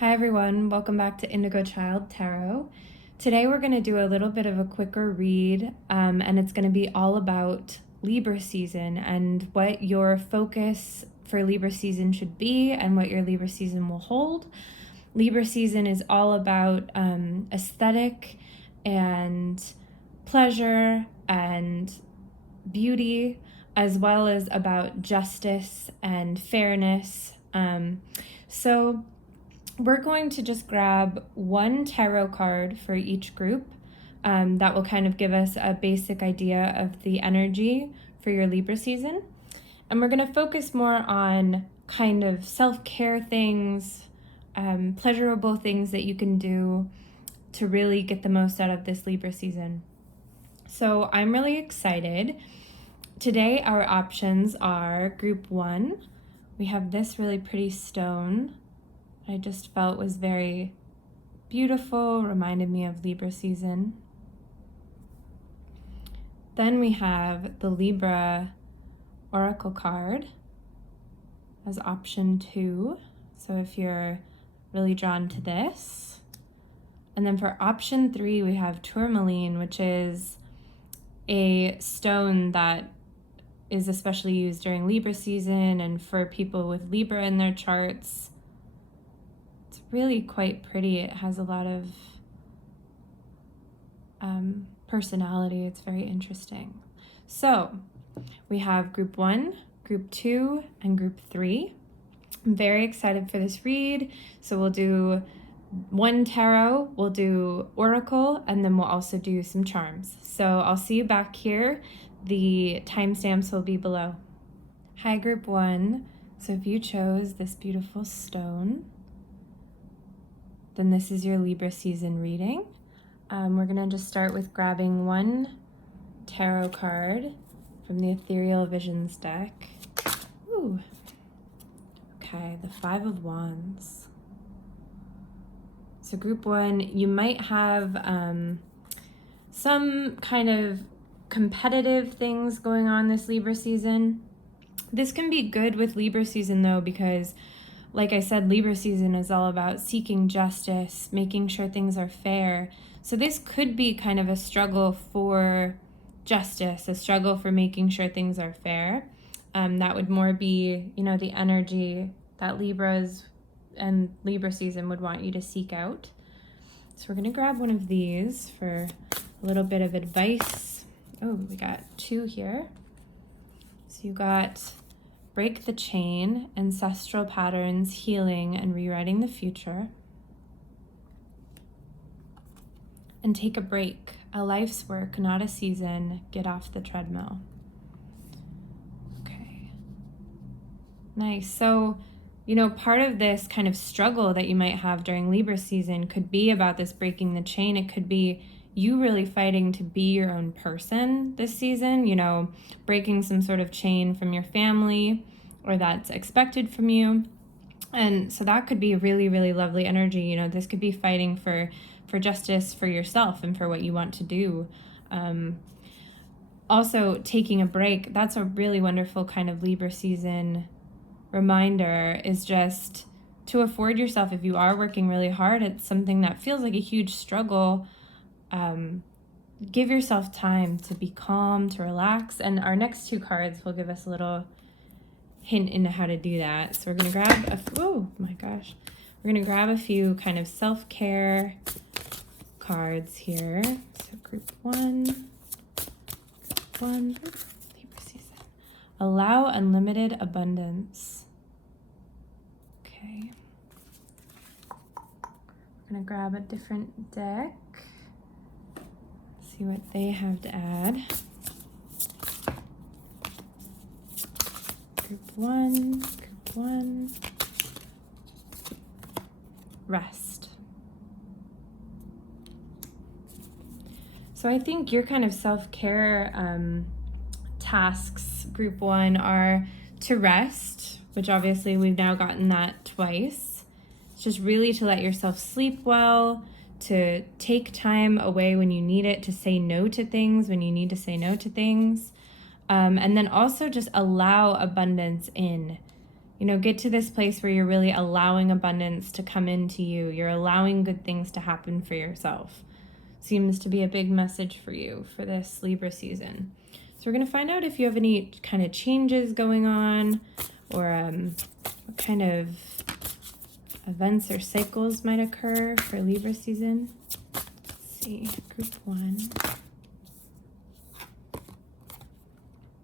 Hi everyone, welcome back to Untitled Tarot. Today we're going to do a little bit of a quicker read, and it's going to be all about Libra season and what your focus for Libra season should be and what your Libra season will hold. Libra season is all about aesthetic and pleasure and beauty, as well as about justice and fairness. So we're going to just grab one tarot card for each group. That will kind of give us a basic idea of the energy for your Libra season. And we're going to focus more on kind of self-care things, pleasurable things that you can do to really get the most out of this Libra season. So I'm really excited. Today our options are group 1. We have this really pretty stone I just felt was very beautiful, reminded me of Libra season. Then we have the Libra Oracle card as option 2. So if you're really drawn to this. And then for option 3, we have tourmaline, which is a stone that is especially used during Libra season and for people with Libra in their charts. It's really quite pretty. It has a lot of personality. It's very interesting. So we have group 1, group 2, and group 3. I'm very excited for this read. So we'll do one tarot, we'll do oracle, and then we'll also do some charms. So I'll see you back here. The timestamps will be below. Hi, group 1. So if you chose this beautiful stone, then this is your Libra season reading. We're going to just start with grabbing one tarot card from the Ethereal Visions deck. Ooh. Okay, the 5 of Wands. So group 1, you might have some kind of competitive things going on this Libra season. This can be good with Libra season though, because like I said, Libra season is all about seeking justice, making sure things are fair. So this could be kind of a struggle for justice, a struggle for making sure things are fair. That would more be, the energy that Libras and Libra season would want you to seek out. So we're going to grab one of these for a little bit of advice. Oh, we got 2 here. So you got Break the Chain, Ancestral Patterns, Healing, and Rewriting the Future. And Take a Break, A Life's Work, Not a Season, Get Off the Treadmill. Okay. Nice. So, part of this kind of struggle that you might have during Libra season could be about this breaking the chain. It could be you really fighting to be your own person this season, breaking some sort of chain from your family or that's expected from you. And so that could be a really, really lovely energy. This could be fighting for justice for yourself and for what you want to do. Also, taking a break, that's a really wonderful kind of Libra season reminder, is just to afford yourself, if you are working really hard at something that feels like a huge struggle, give yourself time to be calm, to relax. And our next 2 cards will give us a little hint into how to do that. So we're going to grab we're going to grab a few kind of self-care cards here. So group 1, Libra season. Allow unlimited abundance. Okay. We're going to grab a different deck. See what they have to add. Group 1. Rest. So I think your kind of self-care tasks, group 1, are to rest, which obviously we've now gotten that twice. It's just really to let yourself sleep well, to take time away when you need it, to say no to things when you need to say no to things. And then also just allow abundance in. Get to this place where you're really allowing abundance to come into you. You're allowing good things to happen for yourself. Seems to be a big message for you for this Libra season. So we're going to find out if you have any kind of changes going on, or what kind of events or cycles might occur for Libra season. Let's see, group 1.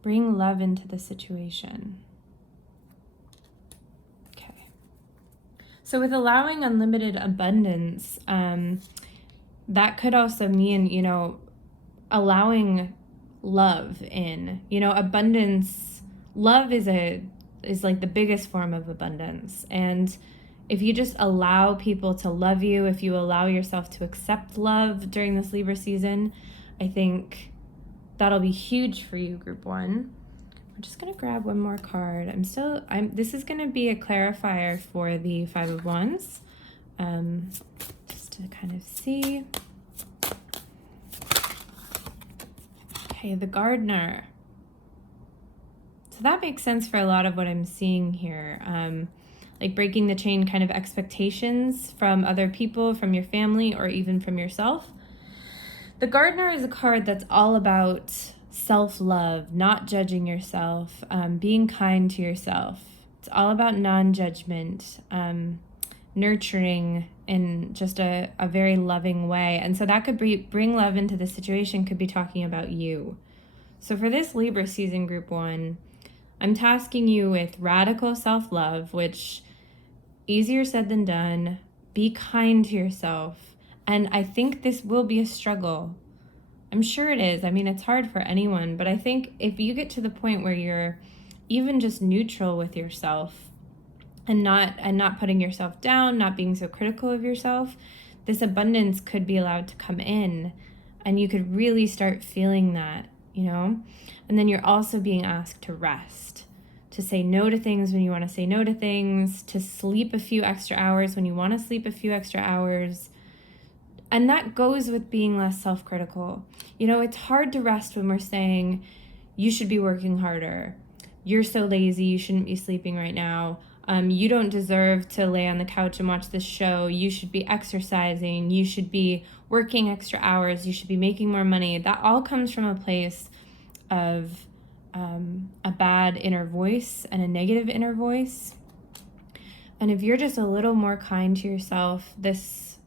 Bring love into the situation. Okay. So with allowing unlimited abundance, that could also mean, allowing love in. Abundance, love is like the biggest form of abundance. And if you just allow people to love you, if you allow yourself to accept love during this Libra season, I think that'll be huge for you, group 1. I'm just going to grab one more card. This is going to be a clarifier for the 5 of Wands. Just to kind of see. Okay, the Gardener. So that makes sense for a lot of what I'm seeing here. Like breaking the chain kind of expectations from other people, from your family, or even from yourself. The Gardener is a card that's all about self-love, not judging yourself, being kind to yourself. It's all about non-judgment, nurturing in just a very loving way. And so that could bring love into the situation, could be talking about you. So for this Libra season, group 1, I'm tasking you with radical self-love, which easier said than done. Be kind to yourself. And I think this will be a struggle. I'm sure it is. I mean, it's hard for anyone, but I think if you get to the point where you're even just neutral with yourself and not putting yourself down, not being so critical of yourself, this abundance could be allowed to come in, and you could really start feeling that, And then you're also being asked to rest, to say no to things when you want to say no to things, to sleep a few extra hours when you want to sleep a few extra hours. And that goes with being less self-critical. It's hard to rest when we're saying, you should be working harder. You're so lazy, you shouldn't be sleeping right now. You don't deserve to lay on the couch and watch this show. You should be exercising. You should be working extra hours. You should be making more money. That all comes from a place of a bad inner voice and a negative inner voice. And if you're just a little more kind to yourself this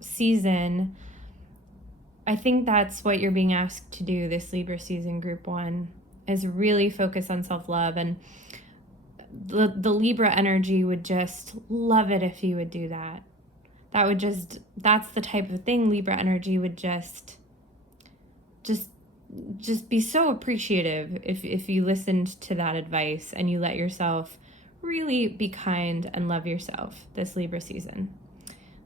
season, I think that's what you're being asked to do this Libra season, group 1, is really focus on self-love. And the Libra energy would just love it if you would do that. That's the type of thing Libra energy would just be so appreciative if you listened to that advice and you let yourself really be kind and love yourself this Libra season.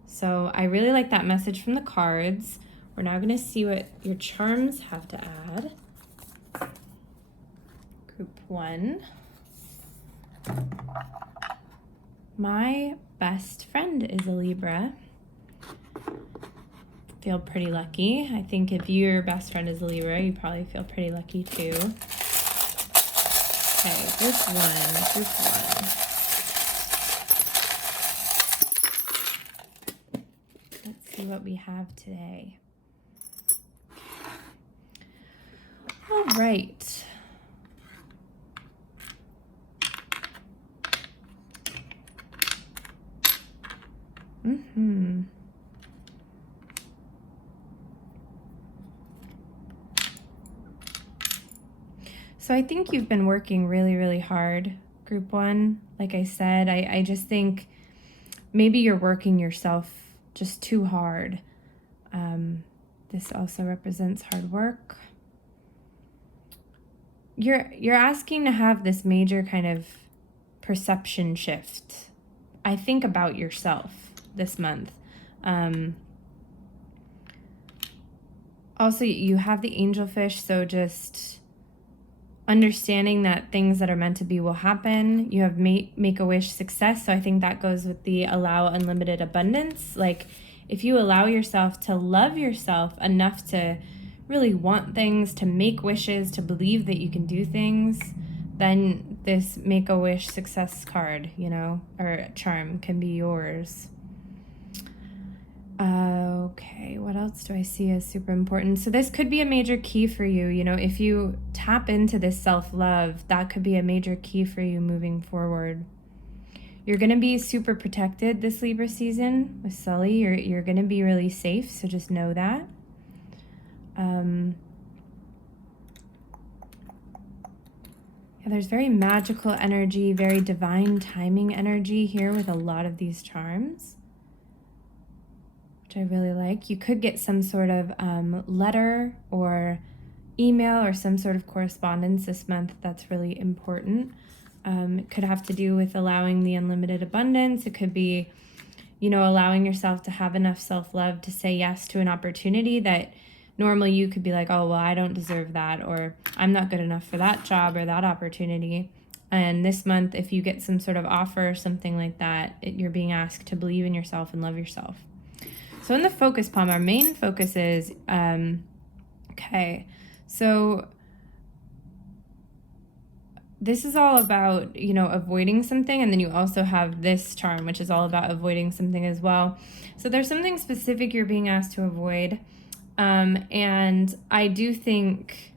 So I really like that message from the cards. We're now going to see what your charms have to add. Group 1. My best friend is a Libra. Feel pretty lucky. I think if your best friend is a Libra, you probably feel pretty lucky too. Okay, group 1. Let's see what we have today. All right. So I think you've been working really, really hard, group 1. Like I said, I just think maybe you're working yourself just too hard. This also represents hard work. You're asking to have this major kind of perception shift, I think, about yourself this month. Also, you have the angelfish, so just understanding that things that are meant to be will happen. You have make-a-wish success, so I think that goes with the allow unlimited abundance. Like, if you allow yourself to love yourself enough to really want things, to make wishes, to believe that you can do things, then this Make-A-Wish success card, or charm can be yours. Okay, what else do I see as super important? So this could be a major key for you. If you tap into this self-love, that could be a major key for you moving forward. You're going to be super protected this Libra season with Sully. You're going to be really safe, so just know that. There's very magical energy, very divine timing energy here with a lot of these charms, which I really like. You could get some sort of letter or email or some sort of correspondence this month that's really important. It could have to do with allowing the unlimited abundance. It could be, allowing yourself to have enough self-love to say yes to an opportunity that normally you could be like, oh, well, I don't deserve that, or I'm not good enough for that job or that opportunity. And this month, if you get some sort of offer or something like that, you're being asked to believe in yourself and love yourself. So in the focus palm, our main focus is, so this is all about, avoiding something. And then you also have this charm, which is all about avoiding something as well. So there's something specific you're being asked to avoid. And I do think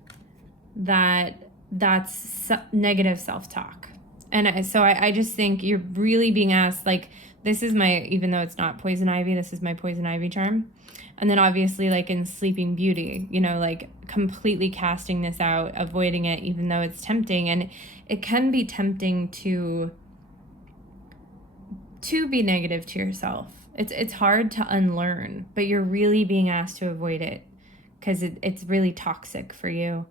that that's negative self-talk. And so I just think you're really being asked, like, this is my, even though it's not poison ivy, this is my poison ivy charm. And then obviously, like in Sleeping Beauty, like completely casting this out, avoiding it, even though it's tempting. And it can be tempting to be negative to yourself. It's hard to unlearn, but you're really being asked to avoid it because it's really toxic for you.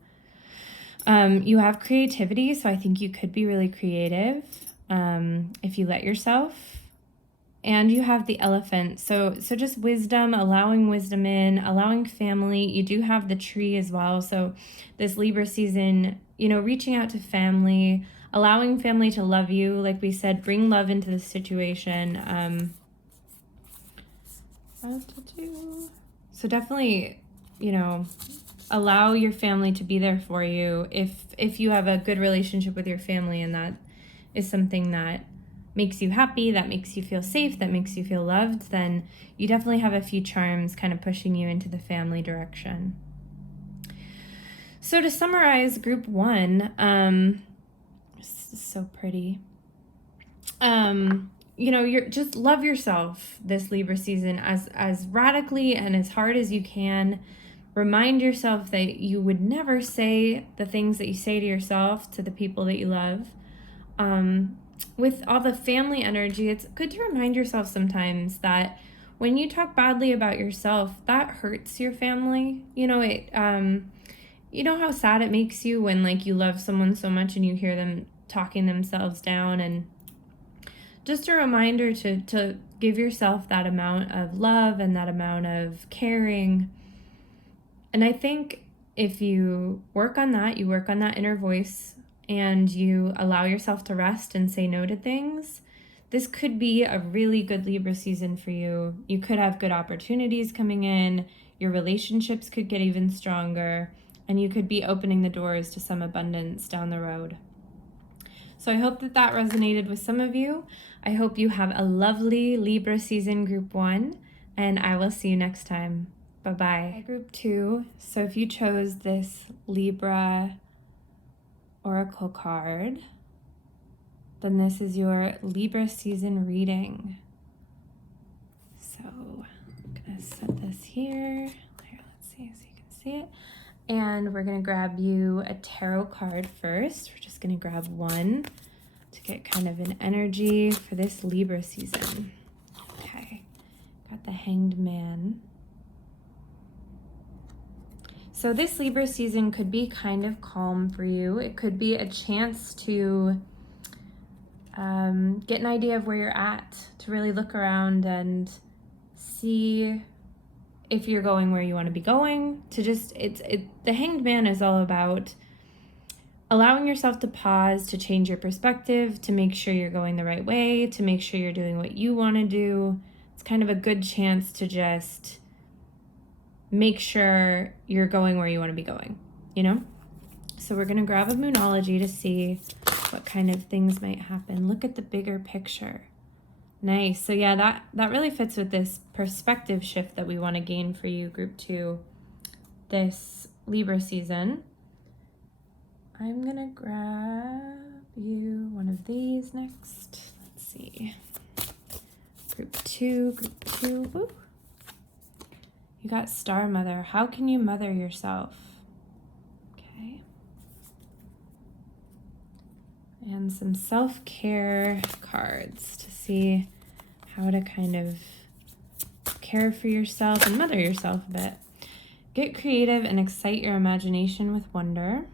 You have creativity, so I think you could be really creative if you let yourself. And you have the Elephant, so just wisdom, allowing wisdom in, allowing family. You do have the Tree as well, so this Libra season, reaching out to family, allowing family to love you. Like we said, bring love into the situation. So definitely, allow your family to be there for you if you have a good relationship with your family, and that is something that makes you happy, that makes you feel safe, that makes you feel loved, then you definitely have a few charms kind of pushing you into the family direction. So to summarize group 1, this is so pretty. You're just love yourself this Libra season as radically and as hard as you can. Remind yourself that you would never say the things that you say to yourself to the people that you love. With all the family energy, it's good to remind yourself sometimes that when you talk badly about yourself, that hurts your family. You know how sad it makes you when like you love someone so much and you hear them talking themselves down. And just a reminder to give yourself that amount of love and that amount of caring. And I think if you work on that, you work on that inner voice, and you allow yourself to rest and say no to things, this could be a really good Libra season for you. You could have good opportunities coming in, your relationships could get even stronger, and you could be opening the doors to some abundance down the road. So I hope that resonated with some of you. I hope you have a lovely Libra season, group 1, and I will see you next time. Bye-bye. Group 2, so if you chose this Libra Oracle card, then this is your Libra season reading. So I'm gonna set this here. Let's see so you can see it. And we're gonna grab you a tarot card first. We're just gonna grab one to get kind of an energy for this Libra season. Okay, got the Hanged Man. So this Libra season could be kind of calm for you. It could be a chance to get an idea of where you're at, to really look around and see if you're going where you want to be going. To just, the Hanged Man is all about allowing yourself to pause, to change your perspective, to make sure you're going the right way, to make sure you're doing what you want to do. It's kind of a good chance to just make sure you're going where you want to be going, So we're going to grab a Moonology to see what kind of things might happen. Look at the bigger picture. Nice. So yeah, that really fits with this perspective shift that we want to gain for you, Group 2, this Libra season. I'm going to grab you one of these next. Let's see. Group 2. Woo. You got Star Mother. How can you mother yourself? Okay. And some self-care cards to see how to kind of care for yourself and mother yourself a bit. Get creative and excite your imagination with wonder.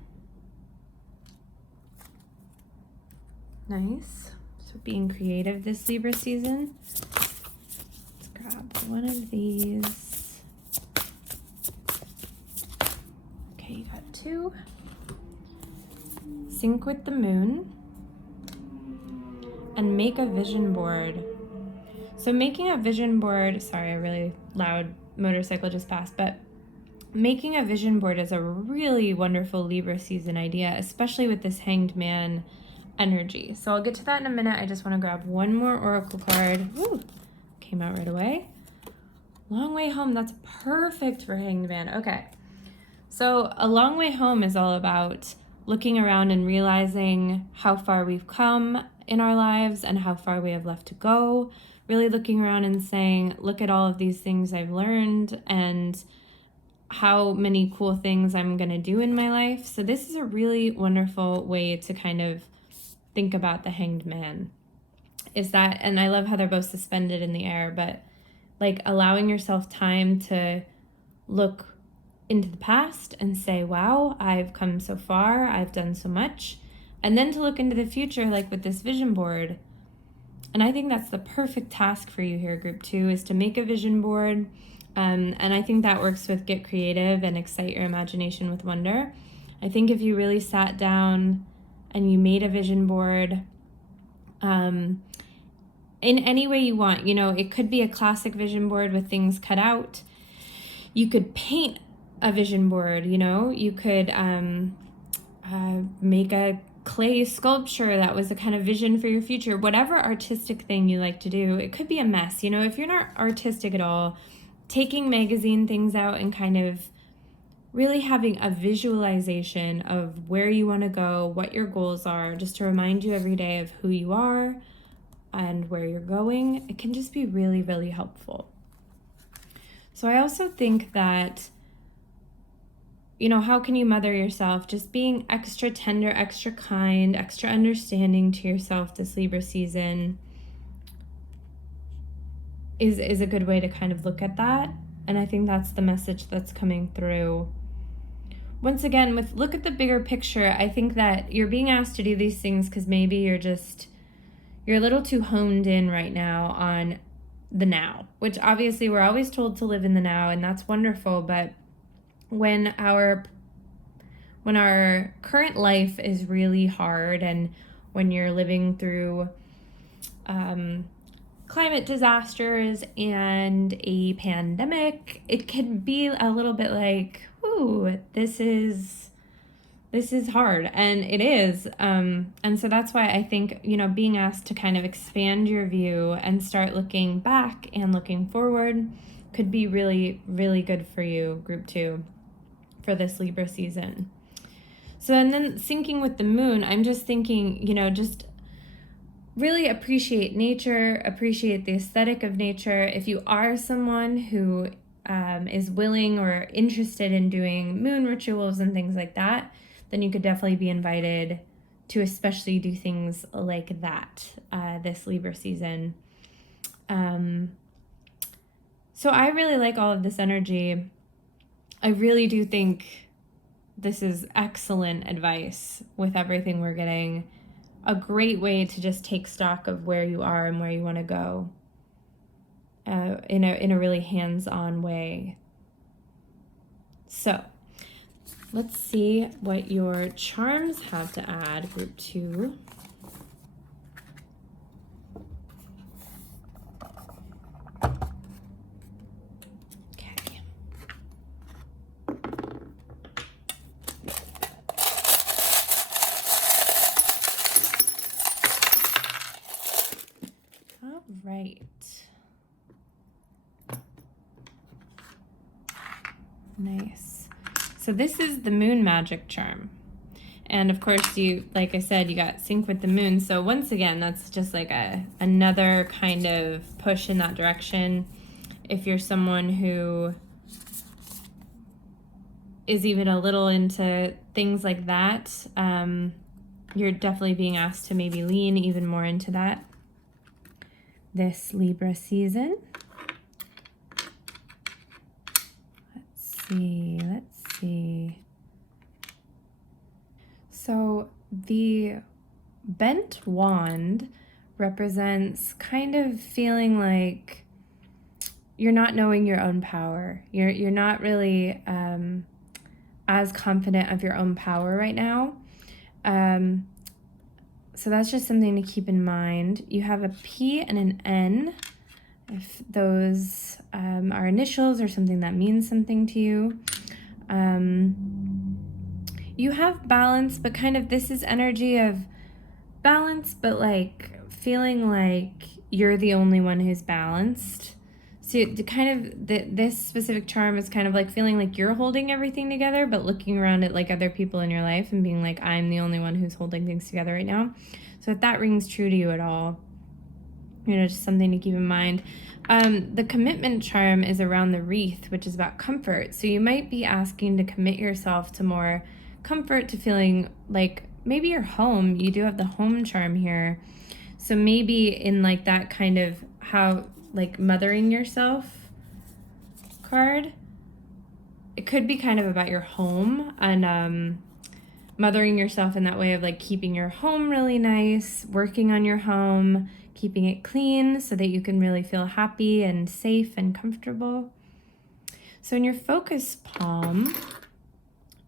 Nice. So being creative this Libra season. Let's grab one of these. Okay, you got 2. Sync with the moon. And make a vision board. So making a vision board, sorry, a really loud motorcycle just passed, but making a vision board is a really wonderful Libra season idea, especially with this Hanged Man energy. So I'll get to that in a minute. I just want to grab one more oracle card. Woo, came out right away. Long Way Home, that's perfect for Hanged Man. Okay, so a long way home is all about looking around and realizing how far we've come in our lives and how far we have left to go. Really looking around and saying, look at all of these things I've learned and how many cool things I'm going to do in my life. So this is a really wonderful way to kind of think about the Hanged Man. Is that, and I love how they're both suspended in the air, but like allowing yourself time to look into the past and say, wow, I've come so far, I've done so much. And then to look into the future, like with this vision board. And I think that's the perfect task for you here, Group 2, is to make a vision board. And I think that works with get creative and excite your imagination with wonder. I think if you really sat down and you made a vision board in any way you want, you know, it could be a classic vision board with things cut out. You could paint a vision board, you know, you could make a clay sculpture that was a kind of vision for your future, whatever artistic thing you like to do. It could be a mess, you know, if you're not artistic at all, taking magazine things out and kind of really having a visualization of where you want to go, what your goals are, just to remind you every day of who you are and where you're going, it can just be really, really helpful. So I also think that, you know, how can you mother yourself? Just being extra tender, extra kind, extra understanding to yourself this Libra season is a good way to kind of look at that. And I think that's the message that's coming through. Once again, with look at the bigger picture, I think that you're being asked to do these things because maybe you're a little too honed in right now on the now, which obviously we're always told to live in the now, and that's wonderful. But when our current life is really hard, and when you're living through climate disasters and a pandemic, it can be a little bit like, ooh, this is hard, and it is. And so that's why I think, you know, being asked to kind of expand your view and start looking back and looking forward could be really, really good for you, Group 2, for this Libra season. So, and then syncing with the moon, I'm just thinking, you know, just really appreciate nature, appreciate the aesthetic of nature. If you are someone who is willing or interested in doing moon rituals and things like that, then you could definitely be invited to especially do things like that this Libra season. So I really like all of this energy. I really do think this is excellent advice with everything we're getting. A great way to just take stock of where you are and where you want to go in a really hands-on way. So let's see what your charms have to add, Group 2. Okay. So this is the moon magic charm. And of course, you, like I said, you got sync with the moon. So once again, that's just like another kind of push in that direction. If you're someone who is even a little into things like that, you're definitely being asked to maybe lean even more into that this Libra season. Let's see. So the bent wand represents kind of feeling like you're not knowing your own power. You're not really as confident of your own power right now. So that's just something to keep in mind. You have a P and an N. If those are initials or something that means something to you. You have balance, but kind of this is energy of balance, but like feeling like you're the only one who's balanced. So this specific charm is kind of like feeling like you're holding everything together, but looking around at like other people in your life and being like, I'm the only one who's holding things together right now. So if that rings true to you at all, just something to keep in mind. The commitment charm is around the wreath, which is about comfort. So you might be asking to commit yourself to more comfort, to feeling like maybe your home. You do have the home charm here. So maybe in like that kind of how like mothering yourself card, it could be kind of about your home and mothering yourself in that way of like keeping your home really nice, working on your home, keeping it clean so that you can really feel happy and safe and comfortable. So in your focus palm,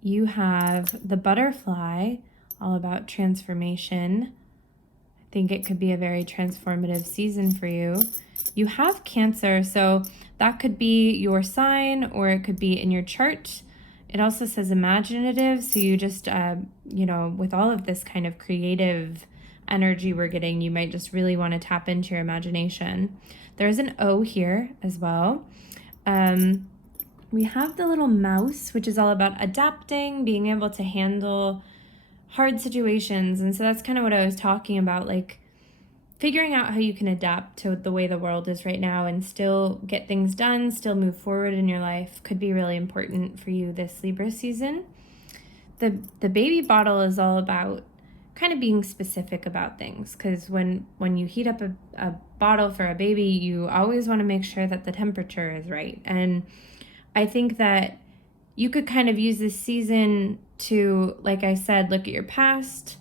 you have the butterfly, all about transformation. I think it could be a very transformative season for you. You have Cancer, so that could be your sign or it could be in your chart. It also says imaginative, so you just, with all of this kind of creative energy we're getting, you might just really want to tap into your imagination. There's an O here as well. We have the little mouse, which is all about adapting, being able to handle hard situations. And so that's kind of what I was talking about, like figuring out how you can adapt to the way the world is right now and still get things done, still move forward in your life could be really important for you this Libra season. The baby bottle is all about kind of being specific about things, because when you heat up a bottle for a baby, you always want to make sure that the temperature is right. And I think that you could kind of use this season to, like I said, look at your past,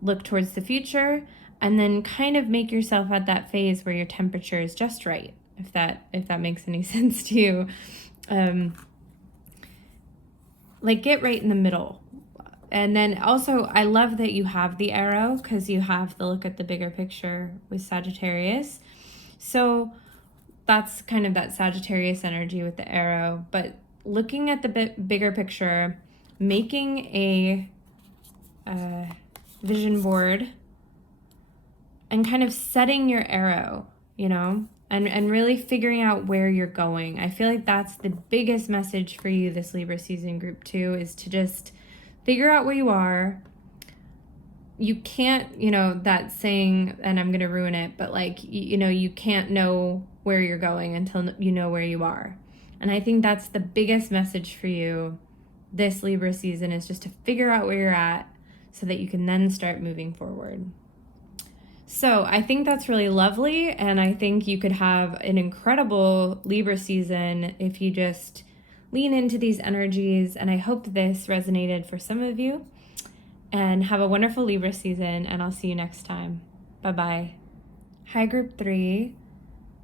look towards the future, and then kind of make yourself at that phase where your temperature is just right, if that makes any sense to you. Like get right in the middle. And then also, I love that you have the arrow, because you have the look at the bigger picture with Sagittarius. So that's kind of that Sagittarius energy with the arrow. But looking at the bigger picture, making a vision board and kind of setting your arrow, and really figuring out where you're going. I feel like that's the biggest message for you this Libra season, group 2, is to just figure out where you are. You can't, that saying, and I'm going to ruin it, but like, you can't know where you're going until you know where you are. And I think that's the biggest message for you this Libra season, is just to figure out where you're at so that you can then start moving forward. So I think that's really lovely. And I think you could have an incredible Libra season if you just lean into these energies. And I hope this resonated for some of you. And have a wonderful Libra season, and I'll see you next time. Bye-bye. Hi, group 3.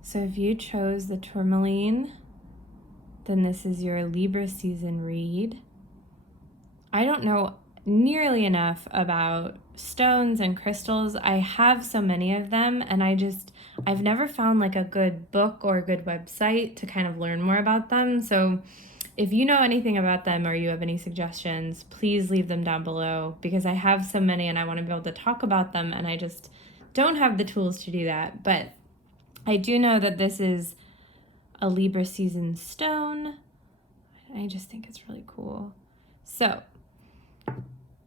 So if you chose the tourmaline, then this is your Libra season read. I don't know nearly enough about stones and crystals. I have so many of them, and I've never found like a good book or a good website to kind of learn more about them. So if you know anything about them or you have any suggestions, please leave them down below, because I have so many and I want to be able to talk about them, and I just don't have the tools to do that. But I do know that this is a Libra season stone. I just think it's really cool. So,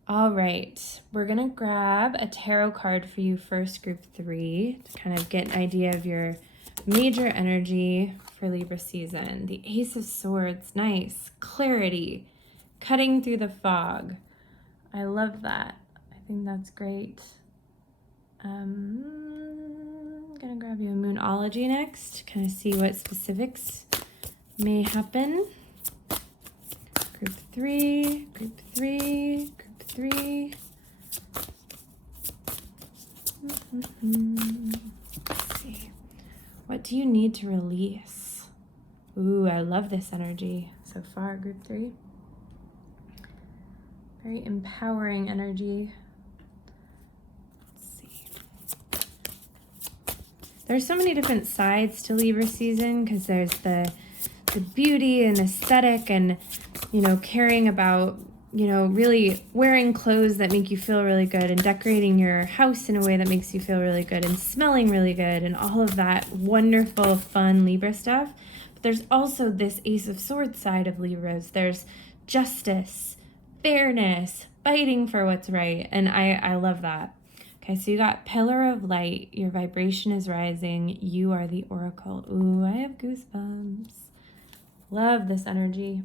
all right, we're gonna grab a tarot card for you first, group 3, to kind of get an idea of your major energy for Libra season. The Ace of Swords, nice. Clarity, cutting through the fog. I love that. I think that's great. I'm gonna grab you a Moonology next to kind of see what specifics may happen. Group 3, group 3, group 3. Let's see. What do you need to release? Ooh, I love this energy so far, group 3. Very empowering energy. Let's see. There's so many different sides to Libra season because there's the beauty and aesthetic and, caring about, really wearing clothes that make you feel really good and decorating your house in a way that makes you feel really good and smelling really good and all of that wonderful, fun Libra stuff. But there's also this Ace of Swords side of Libras. There's justice, fairness, fighting for what's right. And I love that. Okay, so you got Pillar of Light. Your vibration is rising. You are the Oracle. Ooh, I have goosebumps. Love this energy.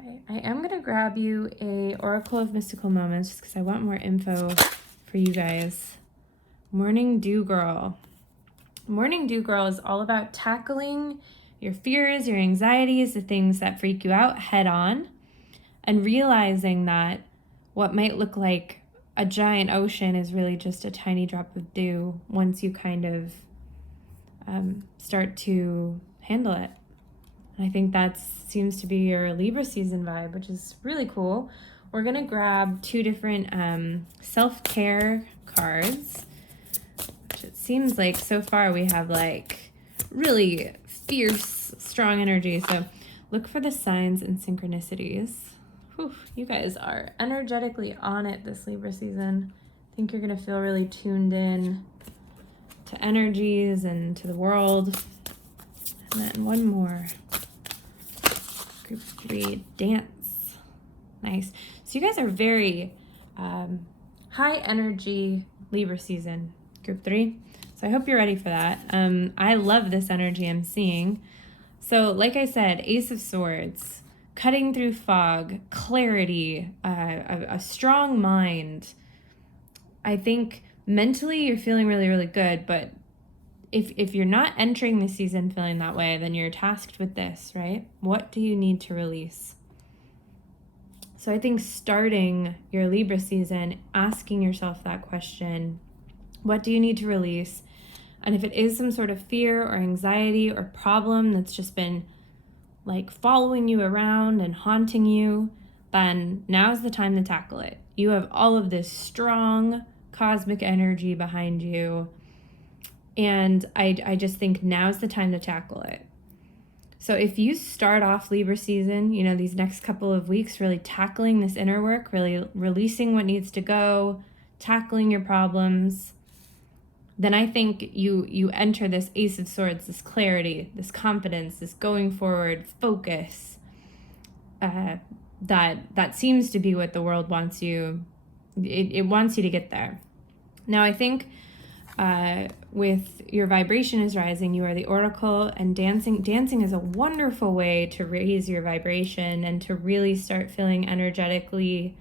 Okay, I am going to grab you a Oracle of Mystical Moments just because I want more info for you guys. Morning Dew Girl. Morning Dew Girl is all about tackling your fears, your anxieties, the things that freak you out head on, and realizing that what might look like a giant ocean is really just a tiny drop of dew once you kind of start to handle it. And I think that seems to be your Libra season vibe, which is really cool. We're going to grab 2 different self-care cards, which it seems like so far we have like really fierce, strong energy. So look for the signs and synchronicities. Whew, you guys are energetically on it this Libra season. I think you're going to feel really tuned in to energies and to the world. And then one more. Group 3, dance. Nice. So you guys are very high energy Libra season, group 3. So I hope you're ready for that. I love this energy I'm seeing. So like I said, Ace of Swords, cutting through fog, clarity, a strong mind. I think mentally you're feeling really, really good, but if you're not entering the season feeling that way, then you're tasked with this, right? What do you need to release? So I think starting your Libra season, asking yourself that question, what do you need to release? And if it is some sort of fear or anxiety or problem that's just been like following you around and haunting you, then now's the time to tackle it. You have all of this strong cosmic energy behind you. And I just think now's the time to tackle it. So if you start off Libra season, these next couple of weeks, really tackling this inner work, really releasing what needs to go, tackling your problems, then I think you enter this Ace of Swords, this clarity, this confidence, this going forward focus, that seems to be what the world wants you. It wants you to get there. Now, I think with your vibration is rising, you are the Oracle, and dancing is a wonderful way to raise your vibration and to really start feeling energetically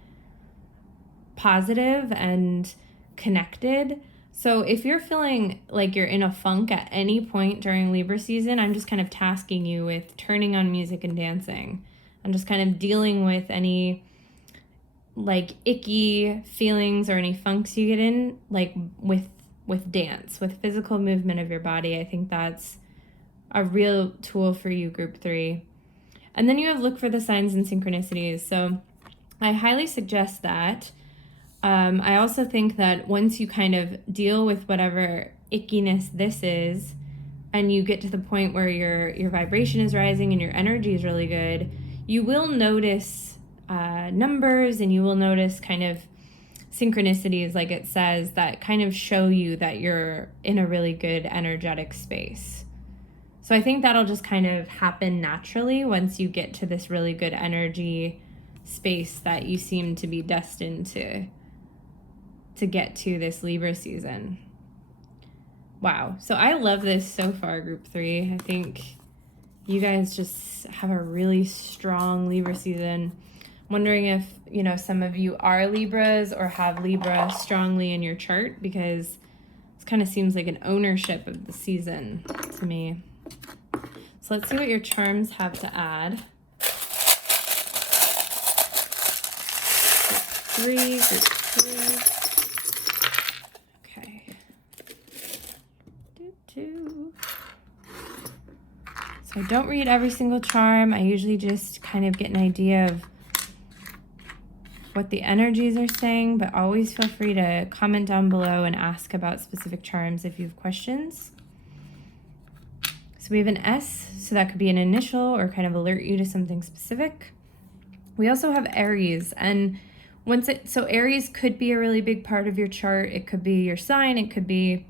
positive and connected. So if you're feeling like you're in a funk at any point during Libra season, I'm just kind of tasking you with turning on music and dancing. I'm just kind of dealing with any like icky feelings or any funks you get in, like with dance, with physical movement of your body. I think that's a real tool for you, group 3. And then you have look for the signs and synchronicities. So I highly suggest that. I also think that once you kind of deal with whatever ickiness this is, and you get to the point where your vibration is rising and your energy is really good, you will notice numbers, and you will notice kind of synchronicities, like it says, that kind of show you that you're in a really good energetic space. So I think that'll just kind of happen naturally once you get to this really good energy space that you seem to be destined to get to this Libra season. Wow. So I love this so far, group 3. I think you guys just have a really strong Libra season. I'm wondering if, some of you are Libras or have Libra strongly in your chart, because this kind of seems like an ownership of the season to me. So let's see what your charms have to add. Group 3. Okay. So I don't read every single charm. I usually just kind of get an idea of what the energies are saying, but always feel free to comment down below and ask about specific charms if you have questions. So we have an S, so that could be an initial or kind of alert you to something specific. We also have Aries, and so Aries could be a really big part of your chart. It could be your sign, it could be,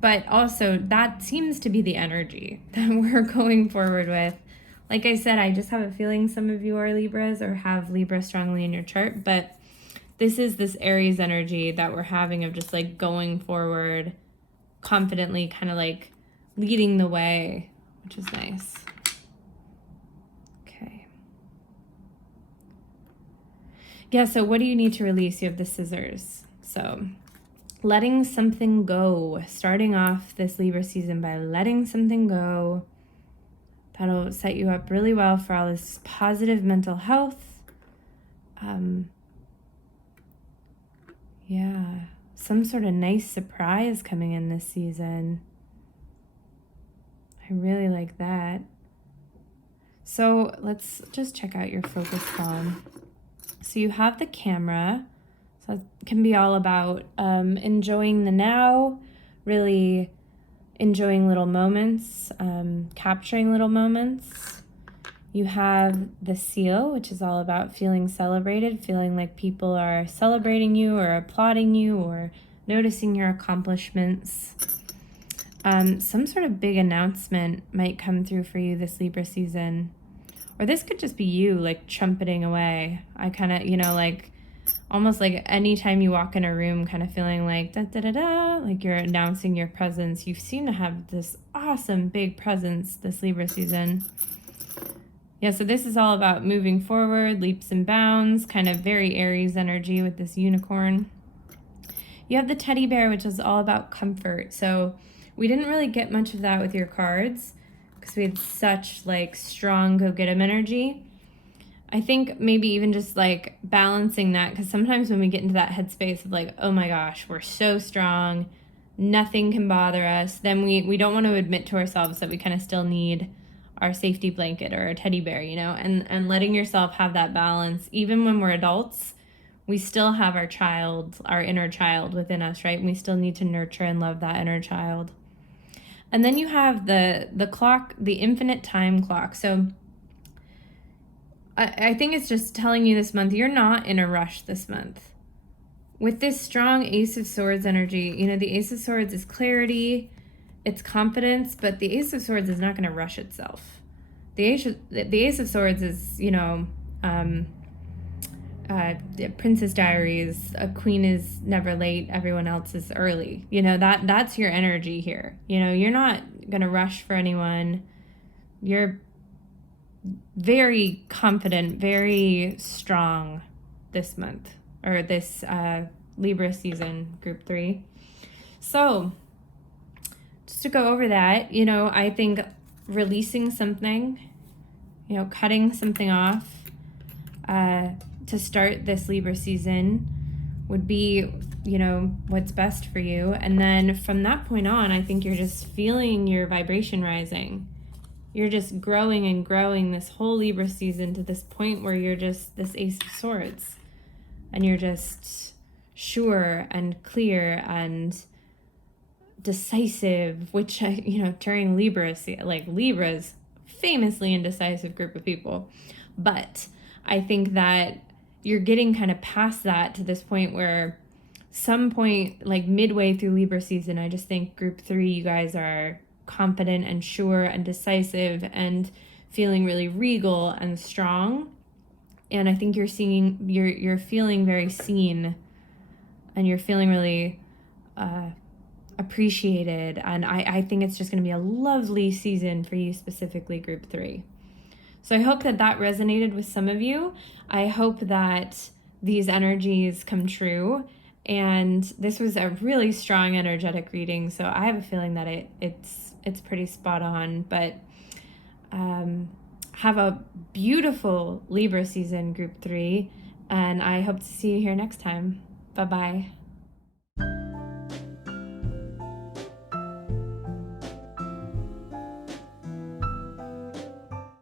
but also that seems to be the energy that we're going forward with. Like I said, I just have a feeling some of you are Libras or have Libra strongly in your chart, but this is this Aries energy that we're having of just like going forward confidently, kind of like leading the way, which is nice. Okay. Yeah, so what do you need to release? You have the Scissors. So letting something go, starting off this Libra season by letting something go. That'll set you up really well for all this positive mental health. Yeah, some sort of nice surprise coming in this season. I really like that. So let's just check out your focus palm. So you have the camera. So it can be all about enjoying the now, really enjoying little moments, capturing little moments. You have the seal, which is all about feeling celebrated, feeling like people are celebrating you or applauding you or noticing your accomplishments. Some sort of big announcement might come through for you this Libra season. Or this could just be you like trumpeting away. I kind of, like almost like anytime you walk in a room kind of feeling like da da da da, like you're announcing your presence. You seem to have this awesome big presence this Libra season. Yeah, so this is all about moving forward, leaps and bounds, kind of very Aries energy with this unicorn. You have the teddy bear, which is all about comfort. So we didn't really get much of that with your cards because we had such like strong go-get-em energy. I think maybe even just like balancing that, because sometimes when we get into that headspace of like, oh my gosh, we're so strong, nothing can bother us, then we don't want to admit to ourselves that we kind of still need our safety blanket or a teddy bear, and letting yourself have that balance. Even when we're adults, we still have our child, our inner child within us, right? And we still need to nurture and love that inner child. And then you have the clock, the infinite time clock. So I think it's just telling you this month, you're not in a rush this month. With this strong Ace of Swords energy, the Ace of Swords is clarity, it's confidence, but the Ace of Swords is not going to rush itself. The Ace of Swords is, Princess Diaries, a queen is never late, everyone else is early. That's your energy here. You're not going to rush for anyone. You're very confident, very strong this month, or this Libra season, group 3. So just to go over that, I think releasing something, cutting something off to start this Libra season would be, what's best for you. And then from that point on, I think you're just feeling your vibration rising. You're just growing and growing this whole Libra season to this point where you're just this Ace of Swords. And you're just sure and clear and decisive, which, during Libra, Libra's famously indecisive group of people. But I think that you're getting kind of past that to this point where some point, like midway through Libra season, I just think group 3, you guys are confident and sure and decisive and feeling really regal and strong. And I think you're feeling very seen, and you're feeling really appreciated. And I think it's just going to be a lovely season for you, specifically group 3. So I hope that resonated with some of you. I hope that these energies come true. And this was a really strong energetic reading, so I have a feeling that it's pretty spot on. But have a beautiful Libra season, group 3, and I hope to see you here next time. Bye-bye.